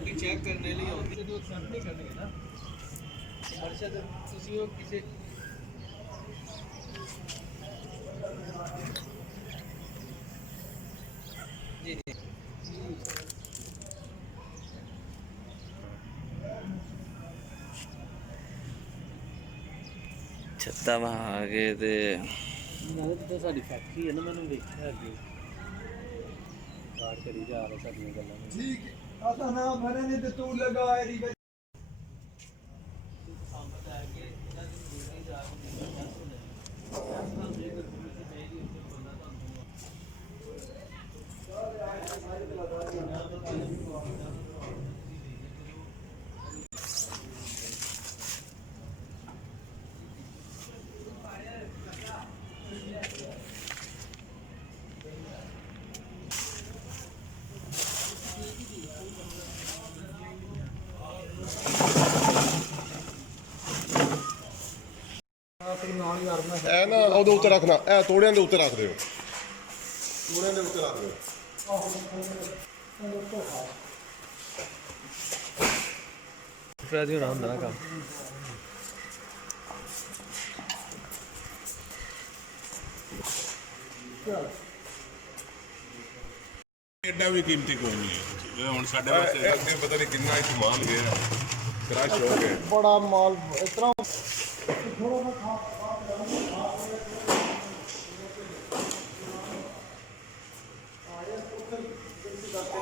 ਰੋਟੀ ਚੈੱਕ ਕਰਨੇ ਲਈ ਆਉਂਦੀ ਜਦੋਂ ਐਕਸੈਪਟ ਨਹੀਂ ਕਰਨਗੇ ਨਾ ਅਰਸ਼ਦ ਤੁਸੀਂ ਉਹ ਕਿਸੇ ਜੀ ਜੀ ਛੱਤਾਂ ਵਾ ਆ ਗਏ ਤੇ ਨਾਲੇ ਤਾਂ ਸਾਡੀ ਫੈਕਟਰੀ ਹੈ ਨਾ ਮੈਨੂੰ ਵੇਖਿਆ ਅੱਗੇ ਕਾਰ ਕਰੀ ਜਾ ਰਿਹਾ ਸਾਡੀਆਂ ਗੱਲਾਂ ਨੂੰ ठीक आता ना मैंने नहीं तो तू लगा री ਇਹ ਨਾ ਉਹਦੇ ਉੱਤੇ ਰੱਖਣਾ, ਇਹ ਤੋੜਿਆਂ ਦੇ ਉੱਤੇ ਰੱਖ ਦਿਓ, ਤੋੜਿਆਂ ਦੇ ਉੱਤੇ ਰੱਖ ਦਿਓ। ਫਰਾਦੀ ਹੋਣਾ ਹੁੰਦਾ ਨਾ ਕੰਮ ਐਡਾ ਵੀ ਕੀਮਤੀ ਕੋਈ ਨਹੀਂ ਹੈ ਹੁਣ ਸਾਡੇ ਵਾਸਤੇ। ਅੱਗੇ ਪਤਾ ਨਹੀਂ ਕਿੰਨਾ ਹੀ ਸਮਾਨ ਗਿਆ ਕ੍ਰਸ਼ ਹੋ ਗਿਆ। बड़ा माल इतना